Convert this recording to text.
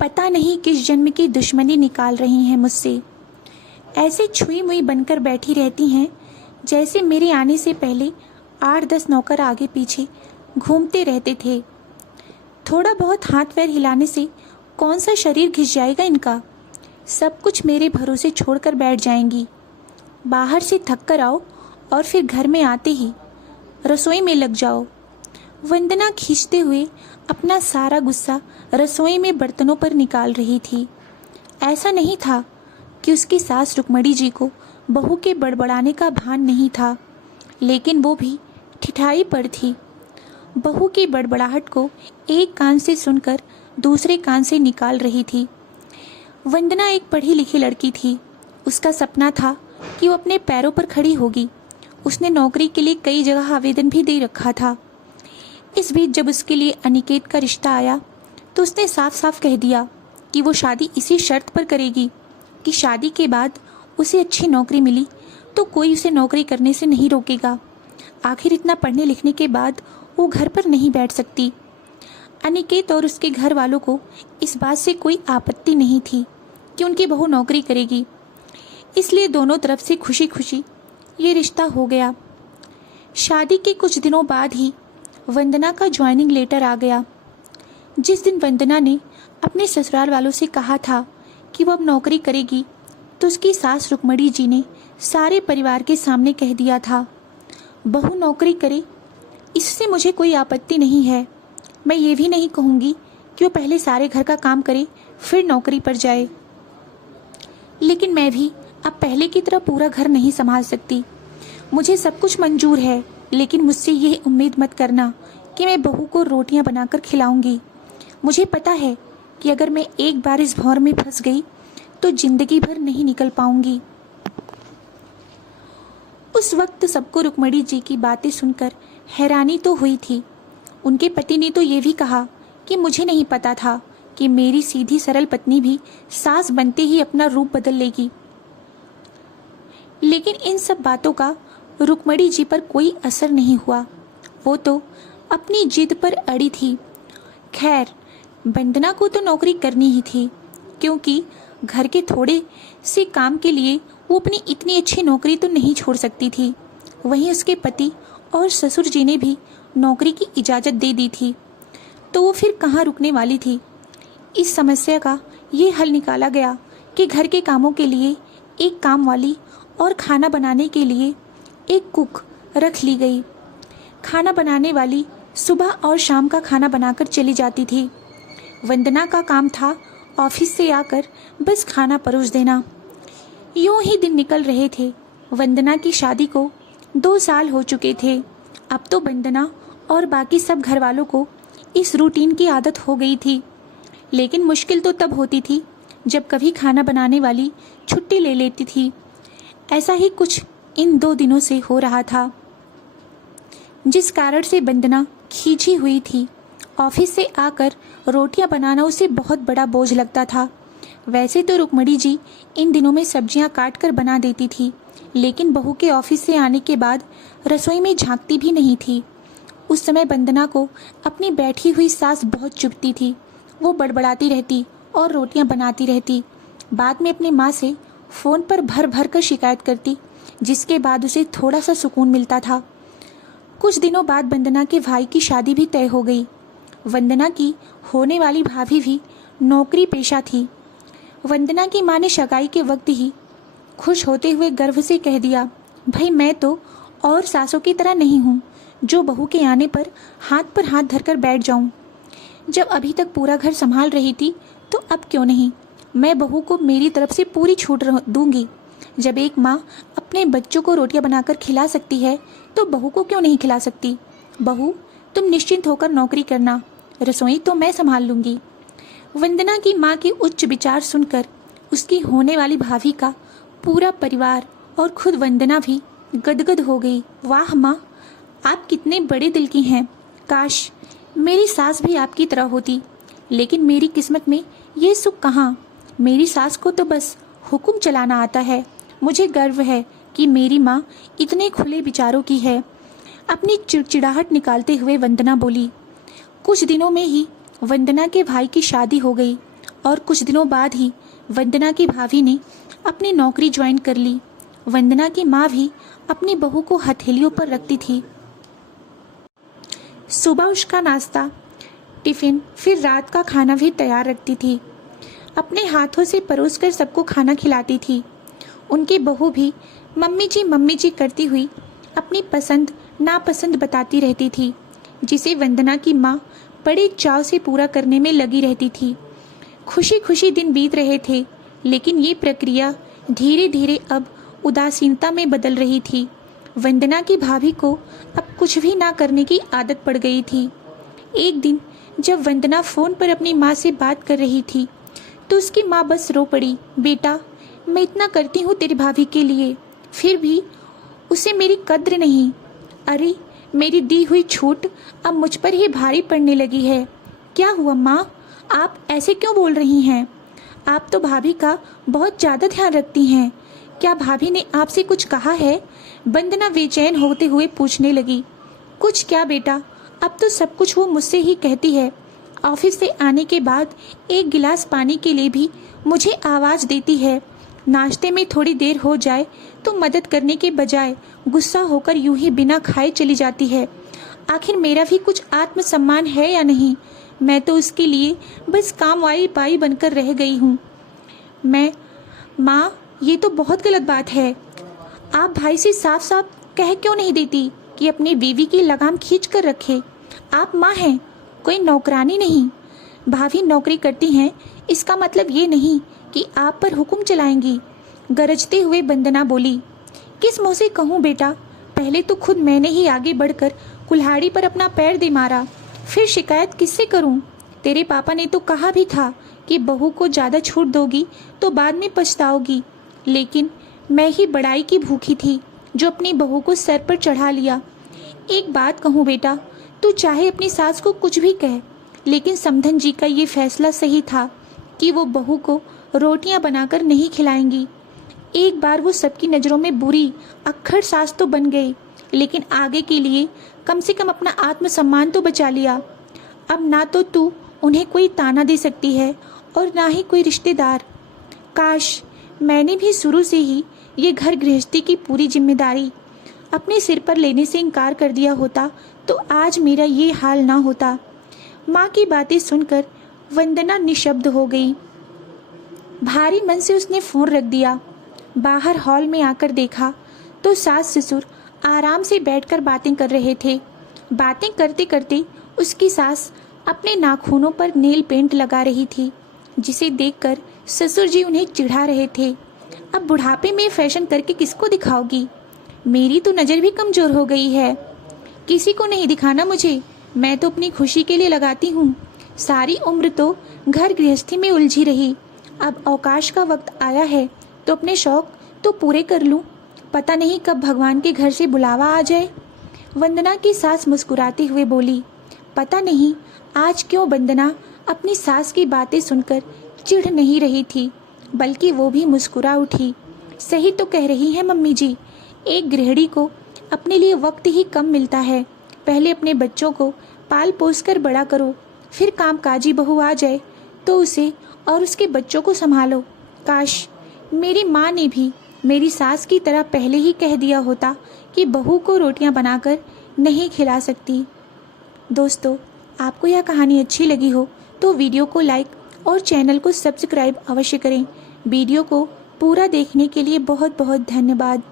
पता नहीं किस जन्म की दुश्मनी निकाल रही हैं मुझसे। ऐसे छुई मुई बनकर बैठी रहती हैं जैसे मेरे आने से पहले 8-10 नौकर आगे पीछे घूमते रहते थे। थोड़ा बहुत हाथ पैर हिलाने से कौन सा शरीर घिस जाएगा इनका। सब कुछ मेरे भरोसे छोड़कर बैठ जाएंगी। बाहर से थक कर आओ और फिर घर में आते ही रसोई में लग जाओ। वंदना खींचते हुए अपना सारा गुस्सा रसोई में बर्तनों पर निकाल रही थी। ऐसा नहीं था कि उसकी सास रुक्मणी जी को बहू के बड़बड़ाने का भान नहीं था, लेकिन वो भी ठिठाई पर थी। बहू की बड़बड़ाहट को एक कान से सुनकर दूसरे कान से निकाल रही थी। वंदना एक पढ़ी लिखी लड़की थी। उसका सपना था कि वो अपने पैरों पर खड़ी होगी। उसने नौकरी के लिए कई जगह आवेदन भी दे रखा था। इस बीच जब उसके लिए अनिकेत का रिश्ता आया तो उसने साफ साफ कह दिया कि वो शादी इसी शर्त पर करेगी कि शादी के बाद उसे अच्छी नौकरी मिली तो कोई उसे नौकरी करने से नहीं रोकेगा। आखिर इतना पढ़ने लिखने के बाद वो घर पर नहीं बैठ सकती। अनिकेत और उसके घर वालों को इस बात से कोई आपत्ति नहीं थी कि उनकी बहू नौकरी करेगी, इसलिए दोनों तरफ से खुशी खुशी ये रिश्ता हो गया। शादी के कुछ दिनों बाद ही वंदना का ज्वाइनिंग लेटर आ गया। जिस दिन वंदना ने अपने ससुराल वालों से कहा था कि वो अब नौकरी करेगी तो उसकी सास रुक्मणी जी ने सारे परिवार के सामने कह दिया था, बहू नौकरी करे इससे मुझे कोई आपत्ति नहीं है। मैं ये भी नहीं कहूँगी कि वो पहले सारे घर का काम करे फिर नौकरी पर जाए, लेकिन मैं भी अब पहले की तरह पूरा घर नहीं संभाल सकती। मुझे सब कुछ मंजूर है, लेकिन मुझसे ये उम्मीद मत करना कि मैं बहू को रोटियां बनाकर खिलाऊंगी। मुझे पता है कि अगर मैं एक बार इस भौर में फंस गई तो जिंदगी भर नहीं निकल पाऊंगी। उस वक्त सबको रुक्मणी जी की बातें सुनकर हैरानी तो हुई थी। उनके पति ने तो ये भी कहा कि मुझे नहीं पता था कि मेरी सीधी सरल पत्नी भी सास बनते ही अपना रूप बदल लेगी। लेकिन इन सब बातों का रुक्मणी जी पर कोई असर नहीं हुआ। वो तो अपनी जिद पर अड़ी थी। खैर, वंदना को तो नौकरी करनी ही थी, क्योंकि घर के थोड़े से काम के लिए वो अपनी इतनी अच्छी नौकरी तो नहीं छोड़ सकती थी। वहीं उसके पति और ससुर जी ने भी नौकरी की इजाज़त दे दी थी, तो वो फिर कहाँ रुकने वाली थी। इस समस्या का ये हल निकाला गया कि घर के कामों के लिए एक काम वाली और खाना बनाने के लिए एक कुक रख ली गई। खाना बनाने वाली सुबह और शाम का खाना बनाकर चली जाती थी। वंदना का काम था ऑफिस से आकर बस खाना परोस देना। यूं ही दिन निकल रहे थे। वंदना की शादी को 2 साल हो चुके थे। अब तो वंदना और बाकी सब घर वालों को इस रूटीन की आदत हो गई थी। लेकिन मुश्किल तो तब होती थी जब कभी खाना बनाने वाली छुट्टी ले लेती थी। ऐसा ही कुछ इन 2 दिनों से हो रहा था, जिस कारण से वंदना खींची हुई थी। ऑफिस से आकर रोटियां बनाना उसे बहुत बड़ा बोझ लगता था। वैसे तो रुक्मणी जी इन दिनों में सब्जियां काट कर बना देती थी, लेकिन बहू के ऑफिस से आने के बाद रसोई में झांकती भी नहीं थी। उस समय वंदना को अपनी बैठी हुई सास बहुत चुभती थी। वो बड़बड़ाती रहती और रोटियां बनाती रहती। बाद में अपनी माँ से फ़ोन पर भर भर कर शिकायत करती, जिसके बाद उसे थोड़ा सा सुकून मिलता था। कुछ दिनों बाद वंदना के भाई की शादी भी तय हो गई। वंदना की होने वाली भाभी भी नौकरी पेशा थी। वंदना की माँ ने सगाई के वक्त ही खुश होते हुए गर्व से कह दिया, भाई मैं तो और सासों की तरह नहीं हूँ जो बहू के आने पर हाथ धरकर बैठ जाऊँ। जब अभी तक पूरा घर संभाल रही थी तो अब क्यों नहीं, मैं बहू को मेरी तरफ से पूरी छूट दूंगी। जब एक माँ अपने बच्चों को रोटियां बनाकर खिला सकती है तो बहू को क्यों नहीं खिला सकती। बहू, तुम निश्चिंत होकर नौकरी करना, रसोई तो मैं संभाल लूंगी। वंदना की माँ के उच्च विचार सुनकर उसकी होने वाली भाभी का पूरा परिवार और खुद वंदना भी गदगद हो गई। वाह माँ, आप कितने बड़े दिल की हैं। काश मेरी सास भी आपकी तरह होती, लेकिन मेरी किस्मत में ये सुख कहाँ। मेरी सास को तो बस हुक्म चलाना आता है। मुझे गर्व है कि मेरी माँ इतने खुले विचारों की है। अपनी चिड़चिड़ाहट निकालते हुए वंदना बोली। कुछ दिनों में ही वंदना के भाई की शादी हो गई और कुछ दिनों बाद ही वंदना की भाभी ने अपनी नौकरी ज्वाइन कर ली। वंदना की माँ भी अपनी बहू को हथेलियों पर रखती थी। सुबह उसका नाश्ता, टिफिन, फिर रात का खाना भी तैयार रखती थी। अपने हाथों से परोसकर सबको खाना खिलाती थी। उनकी बहू भी मम्मी जी करती हुई अपनी पसंद नापसंद बताती रहती थी, जिसे वंदना की माँ बड़े चाव से पूरा करने में लगी रहती थी। खुशी खुशी दिन बीत रहे थे, लेकिन ये प्रक्रिया धीरे धीरे अब उदासीनता में बदल रही थी। वंदना की भाभी को अब कुछ भी ना करने की आदत पड़ गई थी। एक दिन जब वंदना फ़ोन पर अपनी माँ से बात कर रही थी तो उसकी माँ बस रो पड़ी। बेटा, मैं इतना करती हूँ तेरी भाभी के लिए, फिर भी उसे मेरी कद्र नहीं। अरे, मेरी दी हुई छूट अब मुझ पर ही भारी पड़ने लगी है। क्या हुआ माँ, आप ऐसे क्यों बोल रही हैं? आप तो भाभी का बहुत ज़्यादा ध्यान रखती हैं। क्या भाभी ने आपसे कुछ कहा है? वंदना बेचैन होते हुए पूछने लगी। कुछ क्या बेटा, अब तो सब कुछ वो मुझसे ही कहती है। ऑफिस से आने के बाद एक गिलास पानी के लिए भी मुझे आवाज़ देती है। नाश्ते में थोड़ी देर हो जाए तो मदद करने के बजाय गुस्सा होकर यूं ही बिना खाए चली जाती है। आखिर मेरा भी कुछ आत्मसम्मान है या नहीं? मैं तो उसके लिए बस काम वाली बाई बनकर रह गई हूँ। माँ, ये तो बहुत गलत बात है। आप भाई से साफ साफ कह क्यों नहीं देती कि अपनी बीवी की लगाम खींच कर रखे? आप माँ हैं, कोई नौकरानी नहीं। भाभी नौकरी करती हैं, इसका मतलब ये नहीं कि आप पर हुक्म चलाएंगी। गरजते हुए वंदना बोली। किस मुँह से कहूँ बेटा? पहले तो खुद मैंने ही आगे बढ़कर कुल्हाड़ी पर अपना पैर दे मारा, फिर शिकायत किससे करूँ? तेरे पापा ने तो कहा भी था कि बहू को ज़्यादा छूट दोगी तो बाद में पछताओगी, लेकिन मैं ही बड़ाई की भूखी थी जो अपनी बहू को सर पर चढ़ा लिया। एक बात कहूँ बेटा, तू चाहे अपनी सास को कुछ भी कह, लेकिन समधन जी का ये फैसला सही था कि वो बहू को रोटियां बनाकर नहीं खिलाएंगी। एक बार वो सबकी नज़रों में बुरी अक्खड़ सास तो बन गई, लेकिन आगे के लिए कम से कम अपना आत्मसम्मान तो बचा लिया। अब ना तो तू उन्हें कोई ताना दे सकती है और ना ही कोई रिश्तेदार। काश मैंने भी शुरू से ही ये घर गृहस्थी की पूरी जिम्मेदारी अपने सिर पर लेने से इनकार कर दिया होता तो आज मेरा ये हाल ना होता। माँ की बातें सुनकर वंदना निशब्द हो गई। भारी मन से उसने फ़ोन रख दिया। बाहर हॉल में आकर देखा तो सास ससुर आराम से बैठकर बातें कर रहे थे। बातें करते करते उसकी सास अपने नाखूनों पर नेल पेंट लगा रही थी, जिसे देखकर ससुर जी उन्हें चिढ़ा रहे थे। अब बुढ़ापे में फैशन करके किसको दिखाओगी? मेरी तो नज़र भी कमज़ोर हो गई है। किसी को नहीं दिखाना मुझे, मैं तो अपनी खुशी के लिए लगाती हूँ। सारी उम्र तो घर गृहस्थी में उलझी रही, अब अवकाश का वक्त आया है तो अपने शौक तो पूरे कर लूँ। पता नहीं कब भगवान के घर से बुलावा आ जाए। वंदना की सास मुस्कुराते हुए बोली। पता नहीं आज क्यों वंदना अपनी सास की बातें सुनकर चिढ़ नहीं रही थी, बल्कि वो भी मुस्कुरा उठी। सही तो कह रही हैं मम्मी जी, एक गृहिणी को अपने लिए वक्त ही कम मिलता है। पहले अपने बच्चों को पाल पोस कर बड़ा करो, फिर कामकाजी बहू आ जाए तो उसे और उसके बच्चों को संभालो। काश मेरी माँ ने भी मेरी सास की तरह पहले ही कह दिया होता कि बहू को रोटियां बनाकर नहीं खिला सकती। दोस्तों, आपको यह कहानी अच्छी लगी हो तो वीडियो को लाइक और चैनल को सब्सक्राइब अवश्य करें। वीडियो को पूरा देखने के लिए बहुत बहुत धन्यवाद।